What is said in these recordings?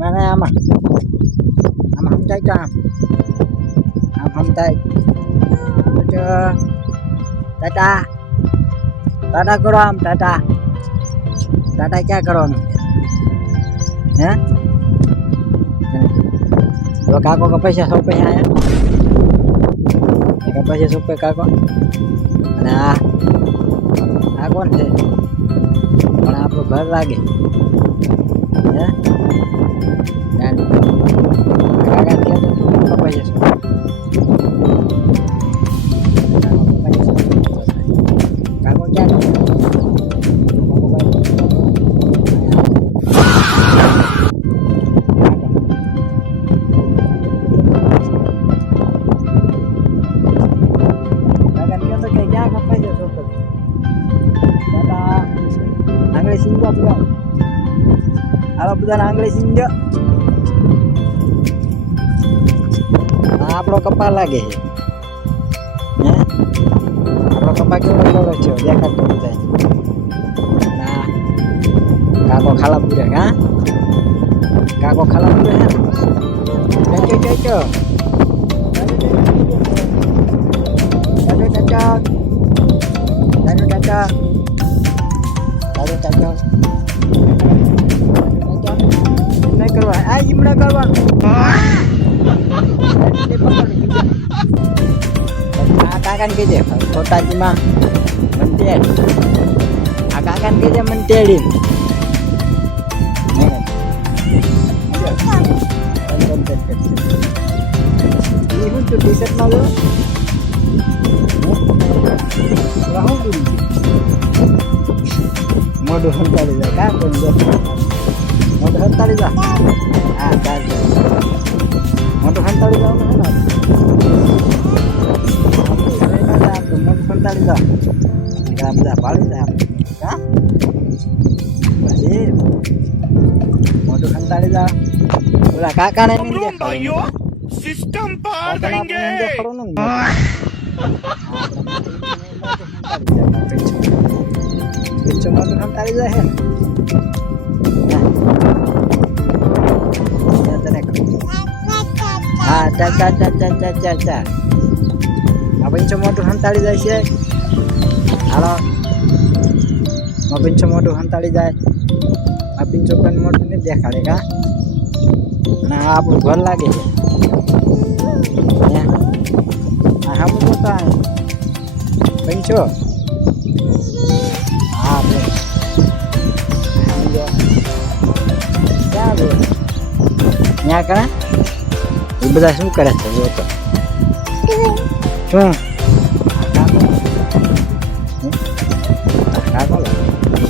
Mana ama? Ama hamtai ka? Am hamtai. Betul. Tata. Tata करो हम टाटा टाटा क्या करो हम हैं तो काको का पैसा 100 पैसा आया का पैसा 100 पे काको અને આ કોણ છે પણ આપણું ઘર લાગે હે કાકા ત્યાં તો પૈસા કાકો ક્યાં Halo bukan Inggris Indo. આપણો કપા લાગે હે આપણો કપા કેવો છે દેખાતો જાય ના કાકો ખાલા પૂરે હા કાકો ખાલા પૂરે હે ચચો નહીં કરવા આ ઈમડા કરવાનું આ કાકાને કીધે છોટાજીમાં મંટેડ આ કાકાને કીધે મંટેડી હું તો ટી શર્ટમાં લો મોઢું સંતાડી જાય કાં કોઈ મોઢું સંતાડી જા હા ચાલશે મોઢું સંતાડી જાવ ને મોઢું સંતાડી જાવ આ બધા પાડી જાય હા પછી મોઢું સંતાડી જાવ ઓલા કાકાને નહીં દેખાડો સિસ્ટમ પાર દેંગે દેખાડો ને cuma kan tali dah kan cha abin cuma Tuhan tali dah sih halo abin cuma Tuhan tali dah abin cuma modal ni dia kali kah nah apa gol lagi ya nah kamu kota benco ન્યા કરા એ બધા શું કરે છે જો તો શું કાકો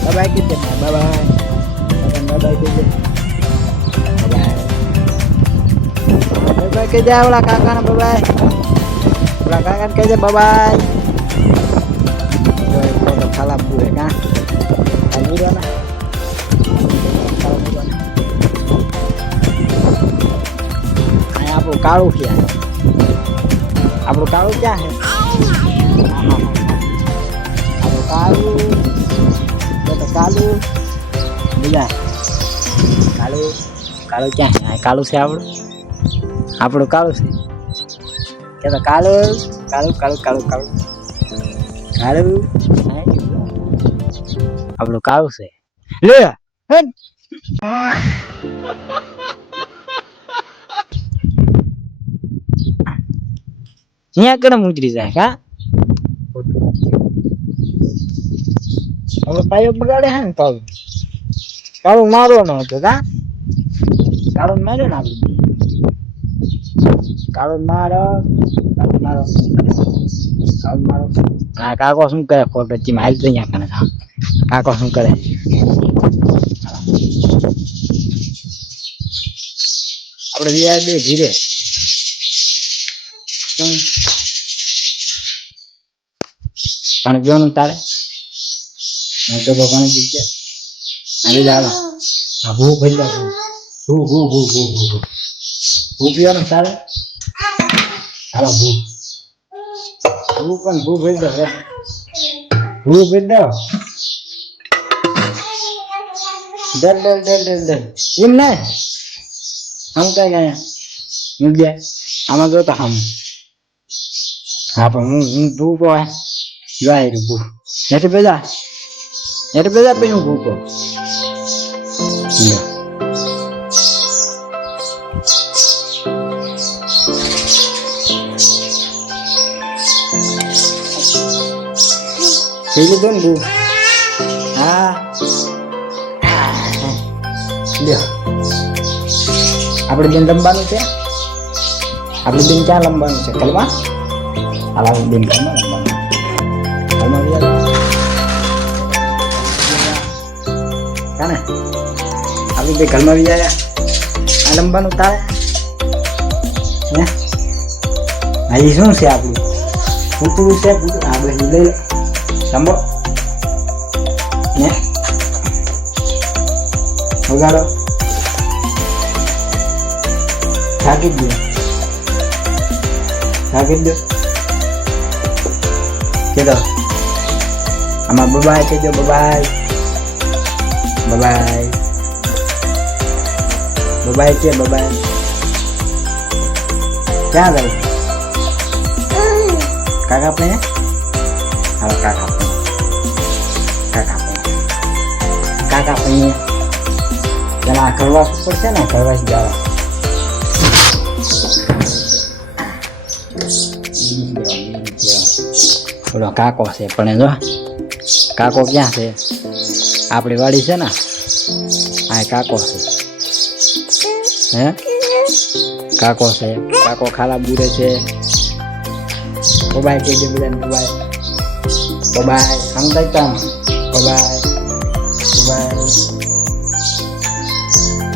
બાય કીધે બાય બાય કીધે બાય કીધે ઓલા કાકાને બાય ઓલા કાકાને કીધે બાય તો ખાલા પૂરે કા પૂરો ના આપણું કાળું ક્યાં આપણું કાળું ક્યાં છે આપણું કાળું તો કાળું બીજા કાળું કાળું ક્યાં છે કાળું છે આપણું કાળું છે કે તો કાળું કાળું કાળું કાળું કાળું કાળું આપણું કાળું છે લે અહીંયા કડમ ઉતરી જાય કા હવે પાયો બગાડે હે ને કાળું મારો ન હતો કા કાળું માર્યો ને આપણે કાળું મારો હા કાકો શું કરે ખોટ વચ્ચે હાલ તો અહીંયા કને કાકો શું કરે આપણે વિયાર બે ધીરે પાણી પીવાનું તારે હું તો પાણી પી ગયા આવી જાવ હા ભૂ ભાઈ જાવ ભૂ પીવાનું તારે હાલો ભૂ પણ ભૂ ભાઈ જાવ ભૂ ભાઈ જાવ ડર એમ નહીં આમ કઈ ગયા મૂકી આમાં જો તો આમ હા પણ હું ભૂકો જાય રે ભૂ એટલે પેલા પછી હું ભૂકો પેલી દો ને ભૂ હા લ્યો આપણે બેન રમવાનું છે આપણે બેન ક્યાં રમવાનું છે કલમાં હાલ બેન કલમાં રમવાનું કલમાં કાને આપણે બે કલમાં બી આવ્યા આ રમવાનું તારે હે હા એ શું છે આપણું પૂતળું છે આ બધું લઈ લે રમો ને વગાડો થાકી દો કીધો આમાં બબાય કહેજો બબાય કે બબાય ક્યાં ગયું કાકા આપણે હાલો કાકા આપણે પેલા કરવા પડશે ને કરવા જવા બોલો કાકો છે પણ જો કાકો ક્યાં છે આપણી વાડી છે ને આ કાકો છે હે કાકો છે કાકો ખાલા બુરે છે બબાય કહેજે બધાને બબાય સમજાય બબાય